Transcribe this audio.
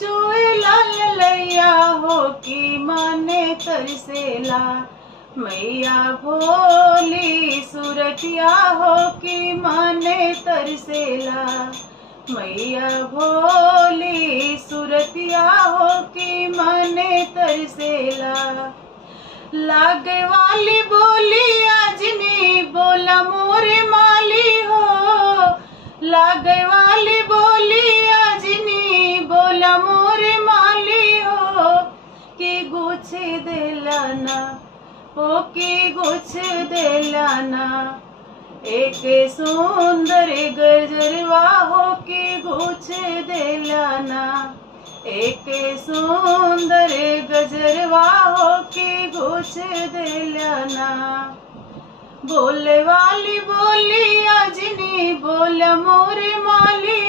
चोए लाल लैया हो कि माने तरसेला। मैया भोली सुरतिया हो कि माने तरसेला। मैया भोली सुरतिया हो कि माने तरसेला। लागे वाली बोली अजनी बोला मोरे माली हो। लागे वाली बोली अजनी बोला मोरे माली हो। कि गुछ दिलाना हो कि गुछ दिलाना। एक सुंदर गजरवा हो कि गुछ दिलाना। एक सुंदर गजरवा हो कि गुछ दिलाना। बोले वाली बोली अजनी बोला मोरे माली।